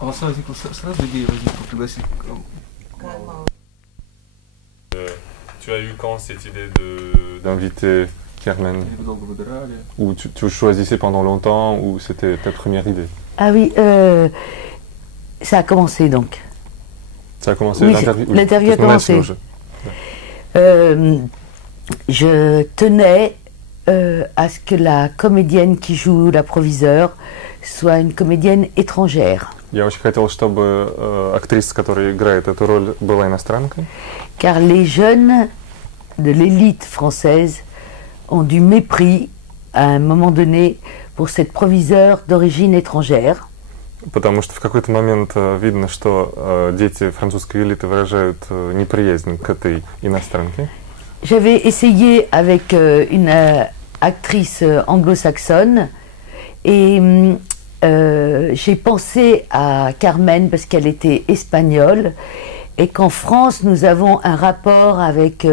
А у вас сразу идея возникла пригласить? Tu as eu quand cette idée d'inviter Carmen? Или вы долго выбирали? Ou tu choisissais pendant longtemps ou c'était ta première idée? Ah oui, ça a commencé donc. Ça a commencé Oui, l'interview? l'interview a commencé. Je tenais à ce que la comédienne qui joue la proviseure soit une comédienne étrangère. Я очень хотел, чтобы актриса, которая играет эту роль, была иностранкой. Car les jeunes de l'élite française ont du mépris à un moment donné pour cette proviseure d'origine étrangère. Потому что в какой-то момент видно, что дети французской элиты выражают неприязнь к этой иностранке. J'avais essayé avec une actrice anglo-saxonne et j'ai pensé à Carmen parce qu'elle était espagnole et qu'en France nous avons un rapport avec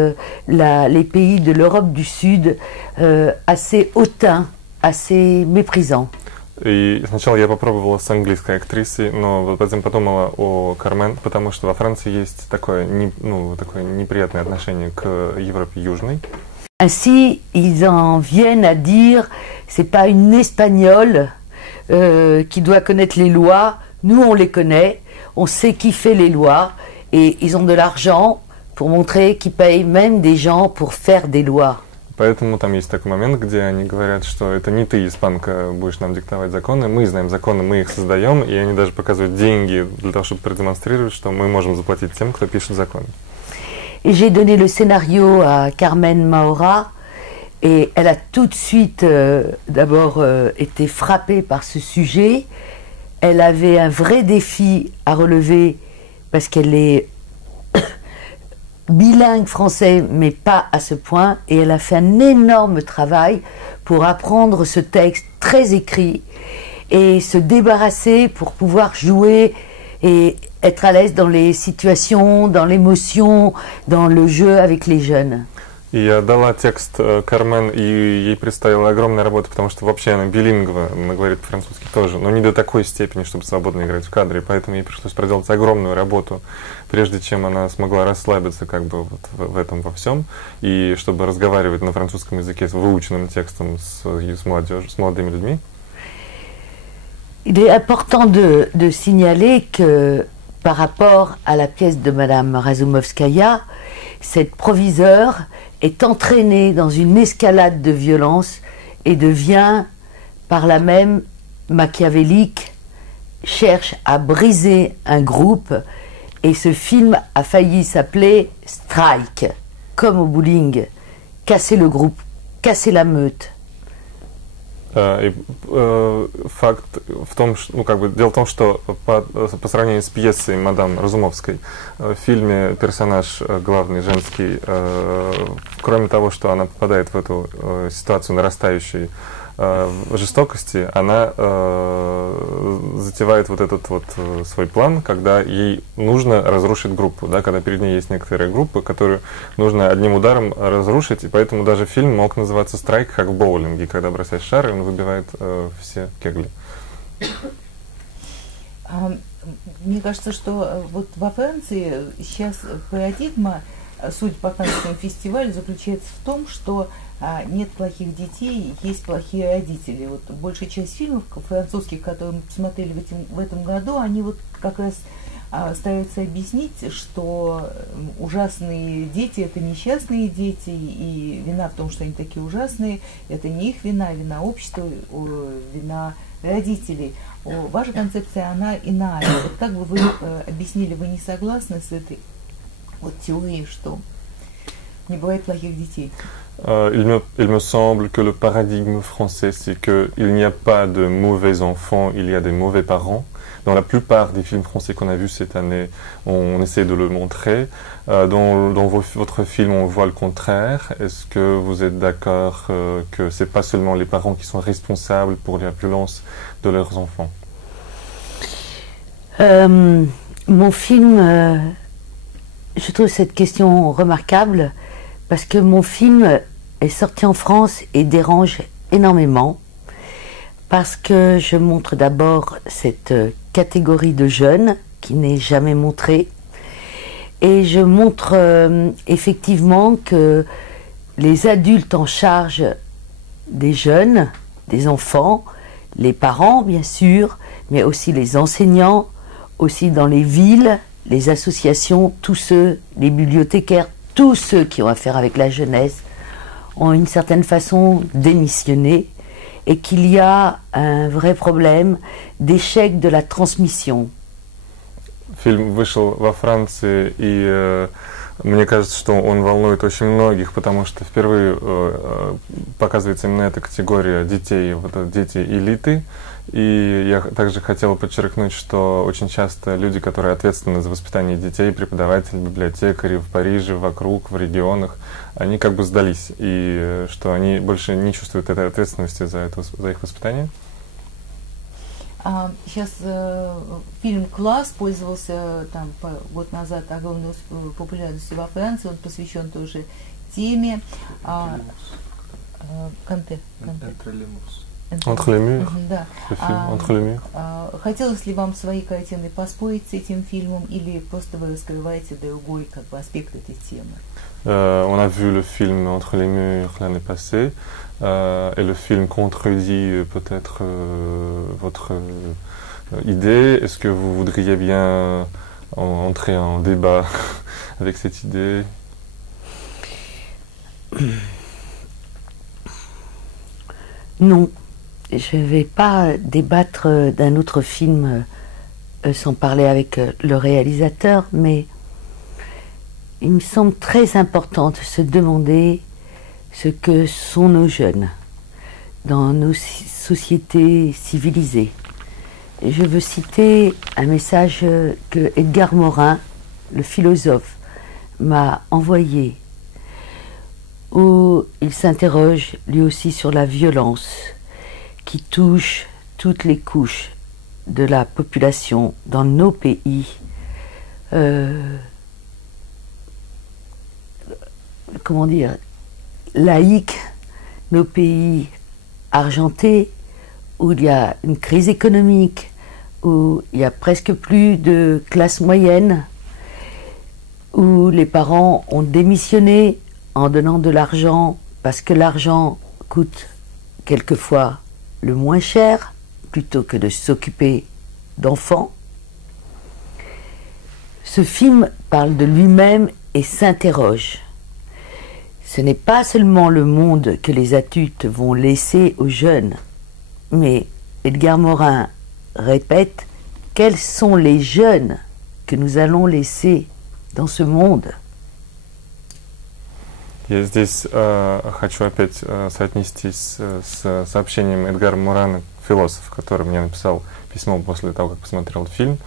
les pays de l'Europe du Sud assez hautain, assez méprisant. И сначала я попробовала с английской актрисой, но потом подумала о Кармен, потому что во Франции есть такое неприятное отношение к Европе Южной. Ainsi, ils en viennent à dire, c'est pas une Espagnole qui doit connaître les lois. Nous, on les connaît, on sait qui fait les lois, et ils ont de l'argent pour montrer qu'ils payent même des gens pour faire des lois. Поэтому там есть такой момент, где они говорят, что это не ты, испанка, будешь нам диктовать законы, мы знаем законы, мы их создаем, и они даже показывают деньги для того, чтобы продемонстрировать, что мы можем заплатить тем, кто пишет законы. Et j'ai donné le scénario à Carmen Maura, et elle a tout de suite d'abord été frappée par ce sujet. Elle avait un vrai défi à relever parce qu'elle est bilingue français, mais pas à ce point, et elle a fait un énorme travail pour apprendre ce texte très écrit et se débarrasser pour pouvoir jouer et être à l'aise dans les situations, dans l'émotion, dans le jeu avec les jeunes. И я дала текст Кармен, и ей предстояла огромная работа, потому что вообще она билингва, она говорит по-французски тоже, но не до такой степени, чтобы свободно играть в кадре, поэтому ей пришлось проделать огромную работу, прежде чем она смогла расслабиться как бы вот в этом во всем, и чтобы разговаривать на французском языке с выученным текстом с молодежью, с молодыми людьми. Il est important de signaler que par rapport à la pièce de Madame Razoumovskaya, cette proviseure est entraînée dans une escalade de violence et devient par là même machiavélique, cherche à briser un groupe, et ce film a failli s'appeler Strike, comme au bowling, casser le groupe, casser la meute. Факт в том, что, дело в том, что по сравнению с пьесой мадам Разумовской, в фильме персонаж главный женский, кроме того, что она попадает в эту ситуацию нарастающей жестокости, она затевает вот этот вот свой план, когда ей нужно разрушить группу, да, когда перед ней есть некоторые группы, которую нужно одним ударом разрушить, и поэтому даже фильм мог называться «Страйк», как в боулинге, когда бросаешь шар, и он выбивает все кегли. Мне кажется, что вот во Франции сейчас парадигма, судя по Каннскому фестивалю, заключается в том, что нет плохих детей, есть плохие родители. Вот большая часть фильмов французских, которые мы посмотрели в этом году, они вот как раз стараются объяснить, что ужасные дети – это несчастные дети, и вина в том, что они такие ужасные, это не их вина, вина общества, вина родителей. Ваша концепция, она иная. Вот как бы вы объяснили, вы не согласны с этой вот теорией, что не бывает плохих детей? Il me semble que le paradigme français, c'est qu'il n'y a pas de mauvais enfants, il y a des mauvais parents. Dans la plupart des films français qu'on a vus cette année, on essaie de le montrer. Dans votre film, on voit le contraire. Est-ce que vous êtes d'accord que ce n'est pas seulement les parents qui sont responsables pour la violence de leurs enfants? Mon film, je trouve cette question remarquable, parce que mon film est sorti en France et dérange énormément, Parce que je montre d'abord cette catégorie de jeunes qui n'est jamais montrée. Et je montre effectivement que les adultes en charge des jeunes, des enfants, les parents bien sûr, mais aussi les enseignants, aussi dans les villes, les associations, tous ceux, les bibliothécaires, tous ceux qui ont affaire avec la jeunesse, ont une certaine façon démissionné et qu'il y a un vrai problème d'échec de la transmission. Фильм вышел во Франции, и мне кажется, что он волнует очень многих, потому что впервые показывается именно эта категория детей, вот дети элиты. И я также хотел подчеркнуть, что очень часто люди, которые ответственны за воспитание детей, преподаватели, библиотекари в Париже, вокруг, в регионах, они как бы сдались, и что они больше не чувствуют этой ответственности за их воспитание. Сейчас фильм «Класс» пользовался там, год назад огромной популярностью во Франции, он посвящен тоже теме Канте. Entre les murs. Да. Le film Entre les murs. Хотелось ли вам свои картины поспорить с этим фильмом, или просто вы раскрываете другой как бы, аспект этой темы? On a vu le film Entre les murs l'année passée, et le film contredit peut-être votre idée. Est-ce que vous voudriez bien entrer en débat avec cette idée? Non, je ne vais pas débattre d'un autre film sans parler avec le réalisateur, mais il me semble très important de se demander ce que sont nos jeunes dans nos sociétés civilisées. Et je veux citer un message que Edgar Morin, le philosophe, m'a envoyé, où il s'interroge lui aussi sur la violence qui touche toutes les couches de la population dans nos pays. Comment dire, laïques, nos pays argentés, où il y a une crise économique, où il y a presque plus de classe moyenne, où les parents ont démissionné en donnant de l'argent parce que l'argent coûte quelquefois le moins cher plutôt que de s'occuper d'enfants. Ce film parle de lui-même et s'interroge. Ce n'est pas seulement le monde que les adultes vont laisser aux jeunes, mais Edgar Morin répète quels sont les jeunes que nous allons laisser dans ce monde. Я здесь хочу опять соотнестись с сообщением Эдгара Морана, философ, который мне написал письмо после того, как посмотрел фильм.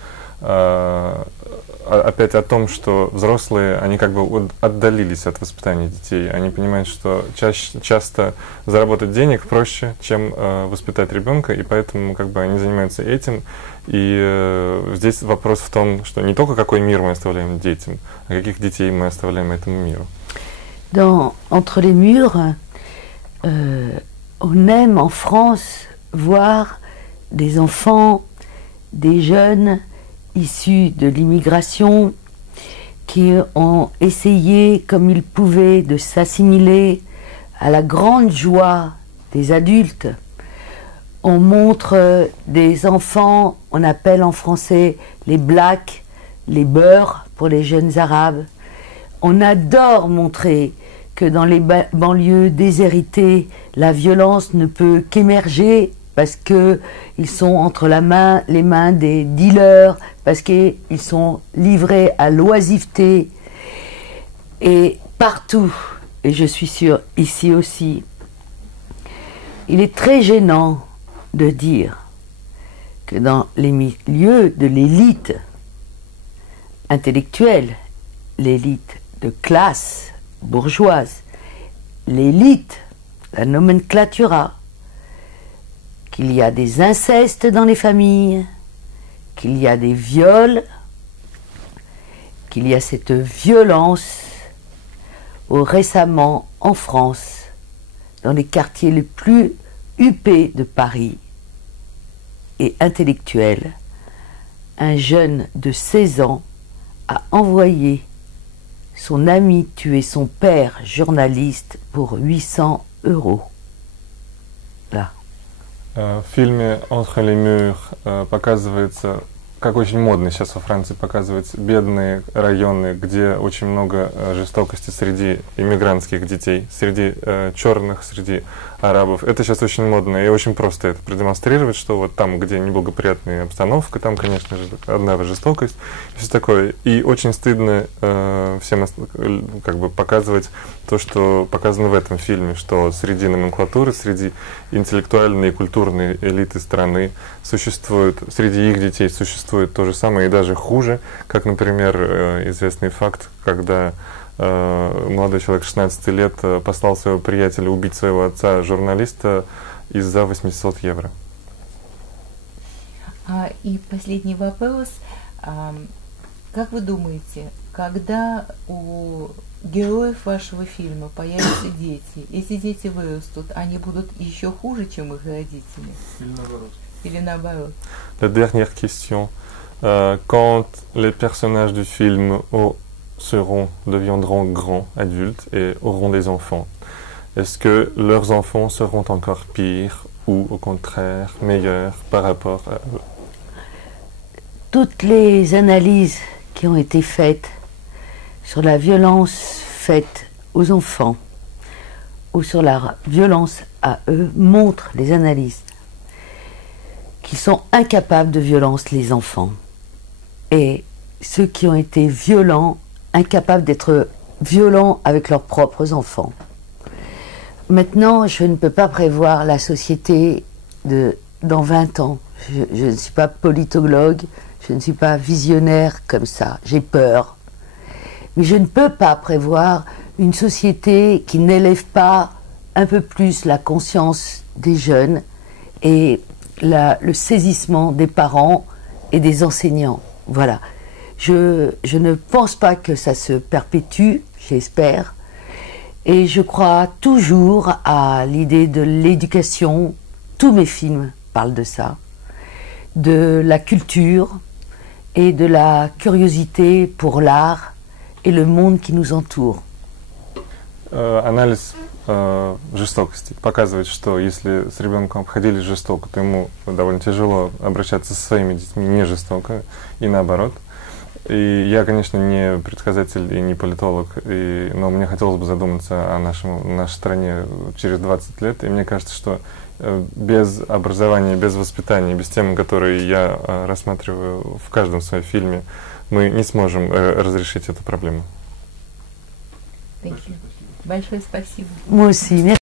Опять о том, что взрослые, они как бы отдалились от воспитания детей. Они понимают, что часто заработать денег проще, чем воспитать ребенка, и поэтому как бы они занимаются этим. И здесь вопрос в том, что не только какой мир мы оставляем детям, а каких детей мы оставляем этому миру. Dans Entre les murs, on aime en France voir des enfants, des jeunes issus de l'immigration qui ont essayé comme ils pouvaient de s'assimiler à la grande joie des adultes. On montre des enfants, on appelle en français les blacks, les beurs pour les jeunes arabes. On adore montrer que dans les banlieues déshéritées, la violence ne peut qu'émerger parce qu'ils sont entre les mains des dealers, parce qu'ils sont livrés à l'oisiveté. Et partout, et je suis sûre ici aussi, il est très gênant de dire que dans les milieux de l'élite intellectuelle, l'élite de classe bourgeoise, l'élite, la nomenclatura, qu'il y a des incestes dans les familles, qu'il y a des viols, qu'il y a cette violence, où récemment en France, dans les quartiers les plus huppés de Paris, et intellectuelle, un jeune de 16 ans a envoyé son ami tuer son père journaliste pour 800 €. Là. В фильме «Entre les murs» показывается, как очень модно сейчас во Франции показывать бедные районы, где очень много жестокости среди иммигрантских детей, среди черных, среди арабов. Это сейчас очень модно и очень просто это продемонстрировать, что вот там, где неблагоприятная обстановка, там, конечно же, одна жестокость и все такое. И очень стыдно всем как бы показывать то, что показано в этом фильме, что среди номенклатуры, среди интеллектуальной и культурной элиты страны существует, среди их детей существует то же самое и даже хуже, как, например, известный факт, когда молодой человек 16 лет послал своего приятеля убить своего отца, журналиста, из-за 800 евро. И последний вопрос. Как вы думаете, когда у героев вашего фильма появятся дети, эти дети вырастут, они будут еще хуже, чем их родители? Или наоборот? Или наоборот? La dernière question. Quand les personnages du film deviendront grands, adultes et auront des enfants, est-ce que leurs enfants seront encore pires ou au contraire meilleurs par rapport à eux? Toutes les analyses qui ont été faites sur la violence faite aux enfants ou sur la violence à eux montrent, les analyses, qu'ils sont incapables de violence, les enfants. Et ceux qui ont été violents, incapables d'être violents avec leurs propres enfants. Maintenant, je ne peux pas prévoir la société dans 20 ans. Je ne suis pas politologue, je ne suis pas visionnaire comme ça, j'ai peur. Mais je ne peux pas prévoir une société qui n'élève pas un peu plus la conscience des jeunes et le saisissement des parents et des enseignants. Voilà. Je ne pense pas que ça se perpétue, j'espère. Et je crois toujours à l'idée de l'éducation. Tous mes films parlent de ça. De la culture et de la curiosité pour l'art et le monde qui nous entoure. Анализ жестокости показывает, что если с ребенком обходились жестоко, то ему довольно тяжело обращаться со своими детьми не жестоко и наоборот. И я, конечно, не предсказатель и не политолог, но мне хотелось бы задуматься о нашей стране через 20 лет. И мне кажется, что без образования, без воспитания, без темы, которые я рассматриваю в каждом своем фильме, мы не сможем разрешить эту проблему. Большое спасибо. Moi aussi, merci.